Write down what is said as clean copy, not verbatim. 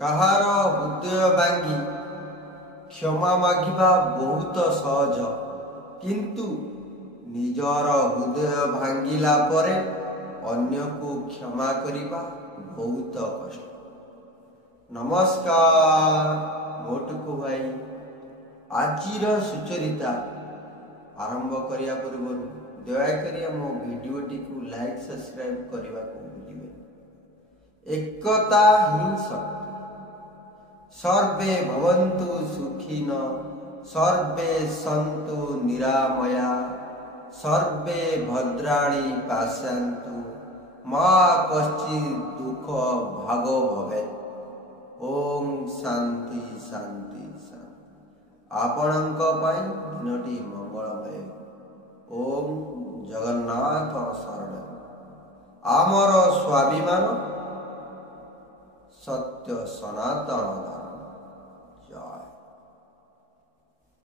କାହାର ହୃଦୟ ଭାଙ୍ଗି କ୍ଷମା ମାଗିବା ବହୁତ ସହଜ, କିନ୍ତୁ ନିଜର ହୃଦୟ ଭାଙ୍ଗିଲା ପରେ ଅନ୍ୟକୁ କ୍ଷମା କରିବା ବହୁତ କଷ୍ଟ। ନମସ୍କାର, ମୋଟୁକୁ ଭାଇ। ଆଜିର ସୁଚରିତା ଆରମ୍ଭ କରିବା ପୂର୍ବରୁ ଦୟାକରି ମୋ ଭିଡ଼ିଓଟିକୁ ଲାଇକ୍ ସବସ୍କ୍ରାଇବ୍ କରିବାକୁ ଭୁଲିବେ। ଏକତା ହିଁ ଶକ୍ତି। ସର୍ବେ ଭବନ୍ତୁ ସୁଖିନ, ସର୍ବେ ସନ୍ତୁ ନିରାମୟା, ସର୍ବେ ଭଦ୍ରାଣୀ ପଶ୍ୟନ୍ତୁ, ମା କଶ୍ଚିତ୍ ଦୁଃଖ ଭାଗୋ ଭବେତ୍। ଓମ୍ ଶାନ୍ତି ଶାନ୍ତି ଶାନ୍ତି। ଆପଣଙ୍କ ପାଇଁ ଦିନଟି ମଙ୍ଗଳମୟ। ଓମ୍ ଜଗନ୍ନାଥ ଶରଣ। ଆମର ସ୍ୱାଭିମାନ ସତ୍ୟ ସନାତନ।